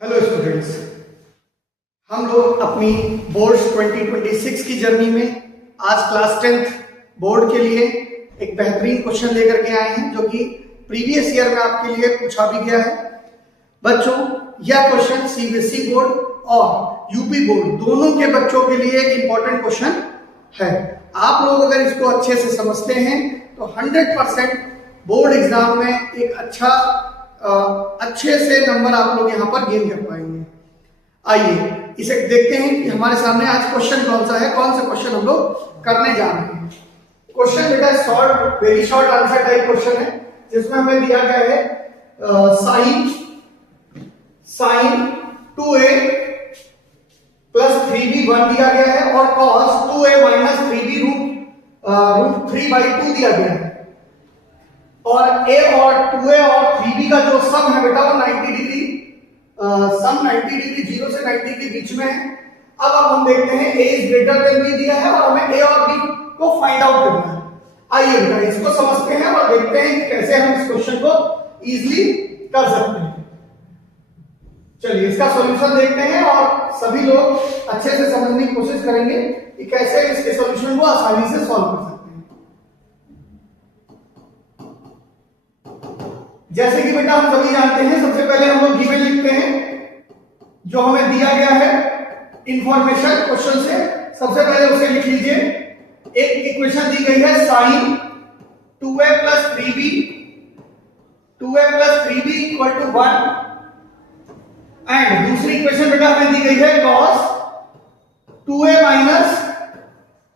Hello students, हम लोग अपनी बोर्ड्स 2026 की जर्नी में आज क्लास 10th बोर्ड के लिए एक बेहतरीन क्वेश्चन लेकर के आए हैं जो कि प्रीवियस ईयर में आपके लिए पूछा भी गया है। बच्चों, यह क्वेश्चन सीबीएसई बोर्ड और यूपी बोर्ड दोनों के बच्चों के लिए एक इंपॉर्टेंट क्वेश्चन है। आप लोग अगर इसको अच्छे से समझते हैं तो 100% बोर्ड एग्जाम में एक अच्छे से नंबर आप लोग यहाँ पर गेन कर पाएंगे। आइए इसे देखते हैं कि हमारे सामने आज क्वेश्चन कौन सा है, कौन सा क्वेश्चन हम लोग करने जा रहे हैं। क्वेश्चन बेटा short, very short answer type question है जिसमें हमें दिया गया है साइन 2a प्लस 3b 1 दिया गया है और cos 2a minus 3b root 3/2 दिया गया है और a और 2a और 3b का जो सम है बेटा वो 90 डिग्री सम 90 डिग्री 0 से 90 के बीच में है। अब हम देखते हैं a is greater than b दिया है और हमें a और b को फाइंड आउट करना है। आइए बेटा इसको समझते हैं और देखते हैं कि कैसे हम इस क्वेश्चन को इजीली कर सकते हैं। चलिए इसका सॉल्यूशन देखते हैं और सभी लोग अच्छे से समझने की कोशिश करेंगे कि कैसे इसके सॉल्यूशन को आसानी से सॉल्व कर सकते हैं। जैसे कि बेटा हम सभी जानते हैं, सबसे पहले हम लोग गिवन लिखते हैं जो हमें दिया गया है इंफॉर्मेशन क्वेश्चन से। सबसे पहले उसे लिख लीजिए। एक इक्वेशन दी गई है sine 2a plus 3b equal to 1 and दूसरी इक्वेशन बेटा हमें दी गई है cos 2a minus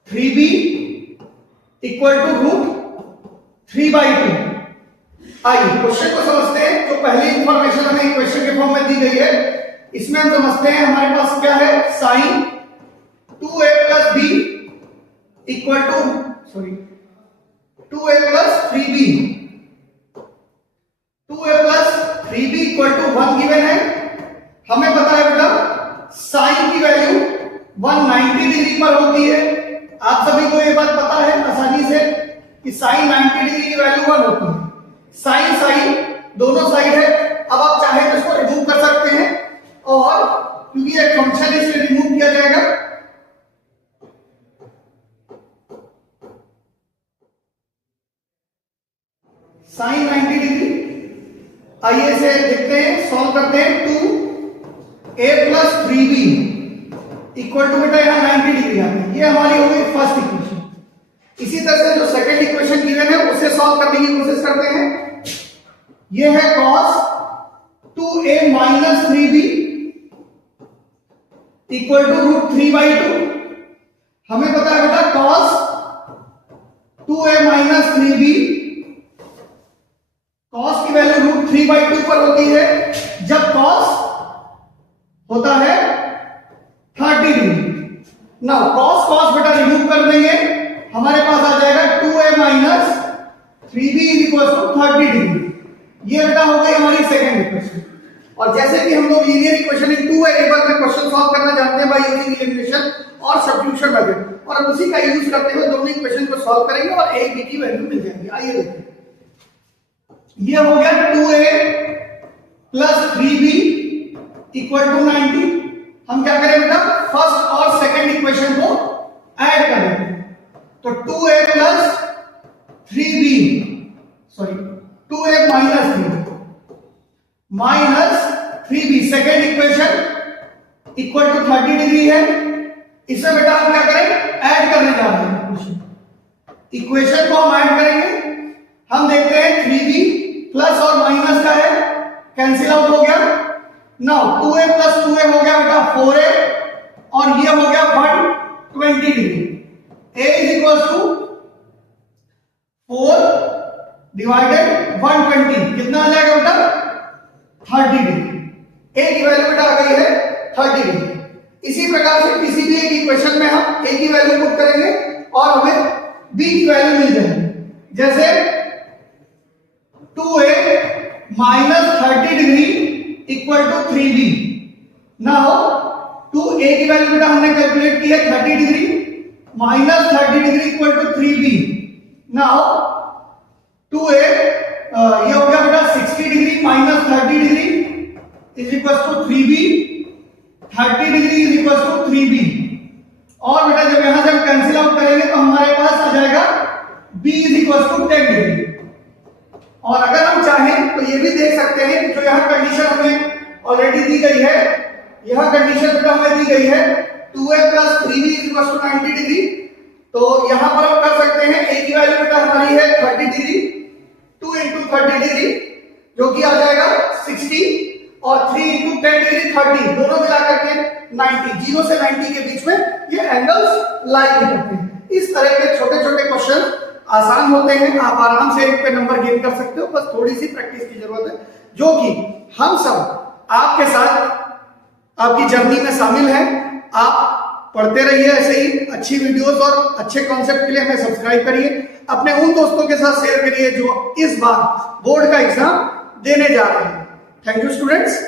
3b equal to root 3/2। आइए क्वेश्चन को समझते हैं। जो पहली इंफॉर्मेशन हमें इक्वेशन के फॉर्म में दी गई है इसमें हम समझते हैं हमारे पास क्या है, sine 2a plus b equal to 2a plus 3b 2a plus 3b equal to 1 given है। हमें पता है बेटा साइन की वैल्यू 190 डिग्री पर होती है। आप सभी को ये बात पता है आसानी से कि साइन 90 डिग्री की वैल्यू 1 होती है। साइन दोनों साइड है। अब आप चाहे तो इसको रिमूव कर सकते हैं और क्योंकि एक फंक्शन है इसलिए रिमूव किया जाएगा। Sine 90 degree. आइए इसे देखते हैं, सॉल्व करते हैं। 2a plus 3b equal to बेटा यहां 90 डिग्री आ गई। ये हमारी हो गई फर्स्ट इक्वेशन। इसी तरह से जो सेकंड इक्वेशन गिवन है उसे सॉल्व करने की कोशिश करते हैं। ये है cos 2a minus 3b equal to root 3/2। हमें पता है बेटा cos 2a minus 3b cos की वैल्यू रूट 3/2 पर होती है जब cos होता है 30 डिग्री। नाउ cos बेटा रिमूव कर देंगे, हमारे पास आ जाएगा 2a minus 3b equal to 30 degree. ये बेटा हो गई हमारी सेकंड इक्वेशन। और जैसे कि हम लोग linear equation in two variable में क्वेश्चन सॉल्व करना जानते हैं बाय यूजिंग एलिमिनेशन और सब्स्टिट्यूशन मेथड, और हम उसी का यूज करते हुए दोनों इक्वेशन को सॉल्व करेंगे और a b की वैल्यू मिल जाएगी। आइए देखते हैं। ये हो गया 2a plus 3b equal to 90। हम क्या करें बेटा, फर्स्ट और सेकंड इक्वेशन को ऐड कर देते हैं। तो 2a plus 2a minus 3 minus 3b second equation equal to 30 degree है। इसमें बेटा हम क्या करें, ऐड करने जा रहे हैं। इक्वेशन को हम ऐड करेंगे। हम देखते हैं 3b प्लस और माइनस का है, कैंसिल आउट हो गया। नाउ 2a प्लस 2a हो गया बेटा 4a और ये हो गया 120 degree. a is equal to 4 divided 120 कितना आ जाएगा बेटा 30 डिग्री। a की वैल्यू बेटा आ गई है 30 डिग्री। इसी प्रकार से किसी भी एक इक्वेशन में हम a की वैल्यू पुट करेंगे और हमें b की वैल्यू मिल जाएगी। जैसे 2a minus 30 degree equal to 3b। Now 2a की वैल्यू बेटा हमने कैलकुलेट की है 30 degree minus 30 degree equal to 3b। Now 2a ये हो गया बेटा 60 degree minus 30 degree is equal to 3b, 30 degree is equal to 3b। और बेटा जब यहां से हम कैंसिल आउट करेंगे तो हमारे पास आ जाएगा b is equal to 10 degree. और अगर हम चाहें तो ये भी देख सकते हैं कि जो यहां कंडीशन हमें ऑलरेडी दी गई है, यहां कंडीशन बेटा हमें दी गई है 2a plus 3b is equal to 90 degree. तो यहां पर हम कर सकते हैं a की वैल्यू बेटा हमारी है 30 डिग्री, 2 into 30 डिग्री जो कि आ जाएगा 60, और 3 into 10 डिग्री 30, दोनों मिलाकर के 90, 0 से 90 के बीच में ये एंगल्स लाई करते हैं। इस तरह के छोटे छोटे क्वेश्चन आसान होते हैं, आप आराम से इन पे नंबर गेन कर सकते हो, बस थोड़ी सी प्रैक्टिस की जरूरत है, जो कि हम सब आपके साथ आपकी जर्नी में शामिल है। आप पढ़ते रहिए ऐसे ही अच्छी वीडियोस और अच्छे कॉन्सेप्ट के लिए हमें सब्सक्राइब करिए, अपने उन दोस्तों के साथ शेयर करिए जो इस बार बोर्ड का एग्जाम देने जा रहे हैं। Thank you students.